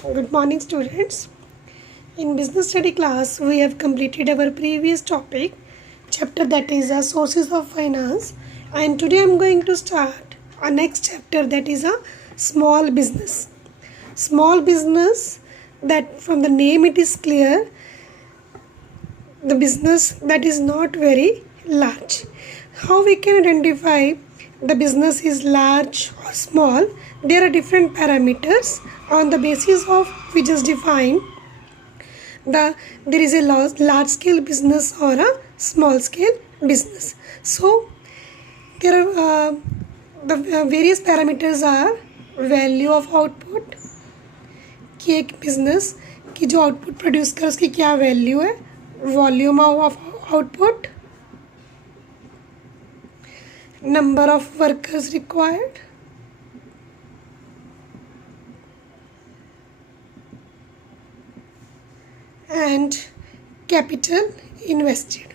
Good morning, students. In business study class, we have completed our previous topic, chapter that is sources of finance, and today I am going to start our next chapter that is a small business. Small business, that from the name it is clear, the business that is not very large. How we can identify the business is large or small? There are different parameters on the basis of we just define there is a large scale business or a small scale business. So there are the various parameters are value of output, कि एक business की जो output produce कर उसकी क्या value है, volume of output, number of workers required, and capital invested.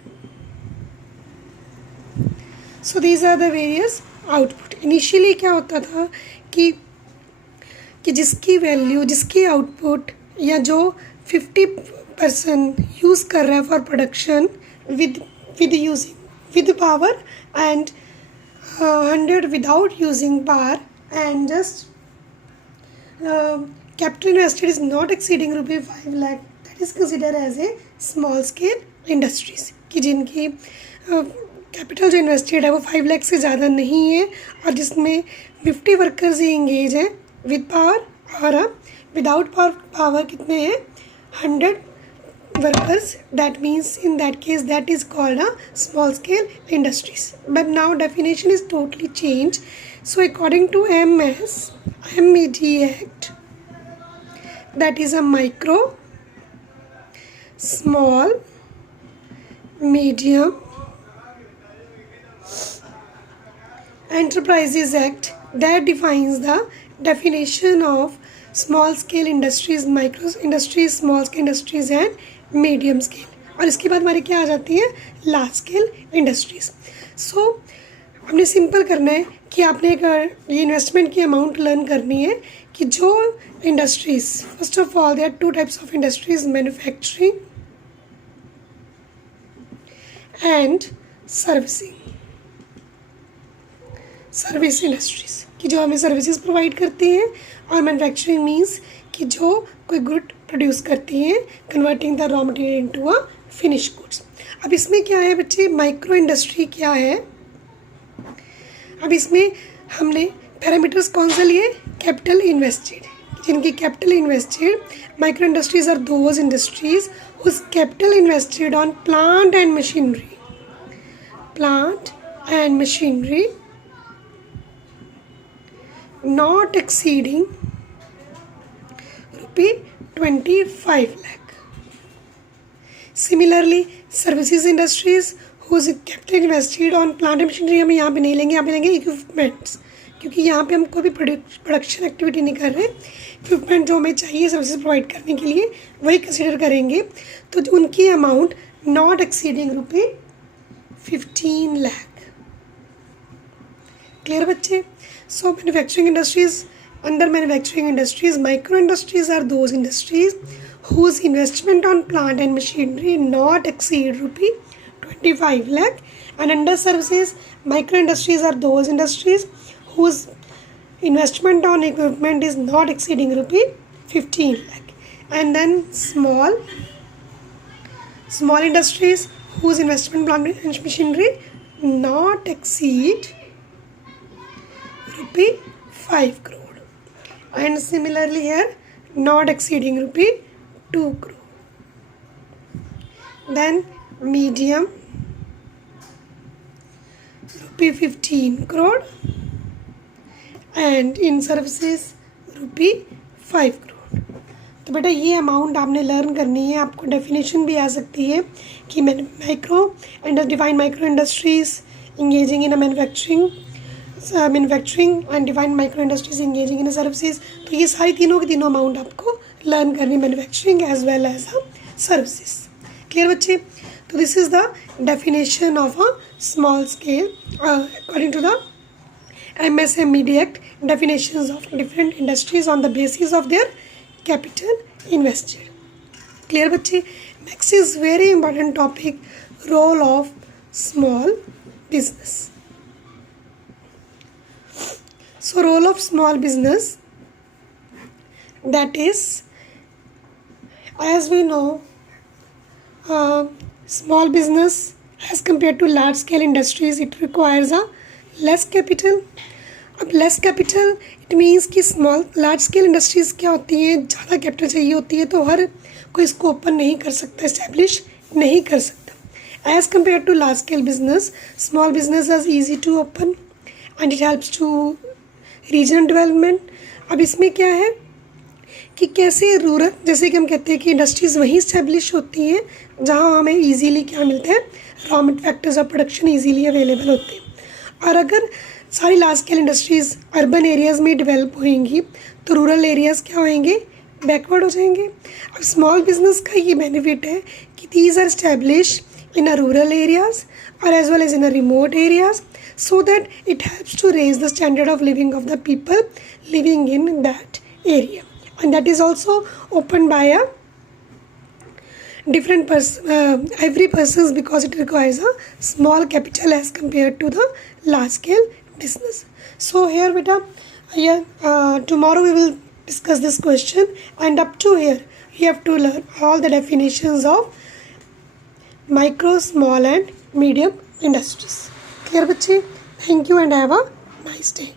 So these are the various output. Initially क्या होता था कि जिसकी वैल्यू, जिसकी आउटपुट या जो 50% यूज़ कर रहा है for production with power and 100 without using power, and just capital invested is not exceeding रुपये 5 lakh, that is considered as a small scale industries कि जिनकी कैपिटल जो इन्वेस्टेड है वो 5 लाख से ज़्यादा नहीं है और जिसमें 50 वर्कर्स ही इंगेज हैं विद पावर और विदाउट पावर कितने हैं 100 workers. That means in that case that is called a small scale industries. But now definition is totally changed. So according to MED Act, that is a micro, small, medium enterprises act that defines the definition of small scale industries, micro industries, small scale industries and medium scale. और इसके बाद हमारी क्या आ जाती है large scale industries. सो हमने simple करना है कि आपने एक ये इन्वेस्टमेंट की अमाउंट लर्न करनी है कि जो industries, first of all there are 2 types of industries, manufacturing and service industries कि जो हमें सर्विसेज प्रोवाइड करती हैं, और मैन्युफैक्चरिंग मीन्स कि जो कोई गुड प्रोड्यूस करती हैं, converting the raw material into a finish goods. अब इसमें क्या है बच्चे, माइक्रो इंडस्ट्री क्या है. अब इसमें हमने पैरामीटर्स कौन सा लिए, कैपिटल इन्वेस्टेड, जिनकी capital invested. Micro industries are those industries whose capital invested on plant and machinery not exceeding रुपये 25 lakh. Similarly, services industries whose capital invested on plant and machinery हम यहाँ पे नहीं लेंगे, यहाँ पे लेंगे इक्विपमेंट्स, क्योंकि यहाँ पे हम कोई भी प्रोडक्शन एक्टिविटी नहीं कर रहे. इक्विपमेंट जो हमें चाहिए सर्विसेज प्रोवाइड करने के लिए वही कंसिडर करेंगे. तो उनकी अमाउंट नॉट एक्सीडिंग रुपये 15 लाख. क्लियर बच्चे. So manufacturing industries, under manufacturing industries, micro industries are those industries whose investment on plant and machinery not exceed rupee 25 lakh. And under services, micro industries are those industries whose investment on equipment is not exceeding rupee 15 lakh. And then small industries whose investment plant and machinery not exceed rupee 5 crore, and similarly here not exceeding rupee 2 crore. Then medium rupee 15 crore, and in services rupee 5 crore. तो बेटा ये amount आपने learn करनी है. आपको definition भी आ सकती है कि define micro industries engaging in a manufacturing and defined micro industries engaging in services. तो ये सारी तीनों की तीनों अमाउंट आपको लर्न करनी, manufacturing as well as a services. Clear बच्चे. तो this is the definition of a small scale according to the MSMED Act, definitions of different industries on the basis of their capital invested. Clear बच्चे? Next is very important topic, role of small business. So role of small business, that is, as we know, small business as compared to large scale industries, it requires a less capital. अब less capital it means कि large scale industries क्या होती हैं, ज़्यादा capital चाहिए होती है, तो हर कोई इसको ओपन नहीं कर सकता, इस्टेब्लिश नहीं कर सकता. As compare to large scale business, small business is easy to open and it helps to regional development. अब इसमें क्या है कि कैसे रूरल, जैसे कि हम कहते हैं कि इंडस्ट्रीज़ वहीं इस्टेब्लिश होती हैं जहाँ हमें ईजीली क्या मिलते हैं, raw factors of production easily available होते हैं. और अगर सारी large scale industries urban areas में डेवलप होंगी तो रूरल एरियाज़ क्या होंगे, बैकवर्ड हो जाएंगे. अब स्मॉल बिजनेस का ये बेनिफिट है कि these are establish in a rural areas और as well as in a remote areas, so that it helps to raise the standard of living of the people living in that area, and that is also opened by a different person, every persons, because it requires a small capital as compared to the large scale business. So here beta, tomorrow we will discuss this question, and up to here you have to learn all the definitions of micro, small and medium industries. Clear बच्चे? Thank you and have a nice day.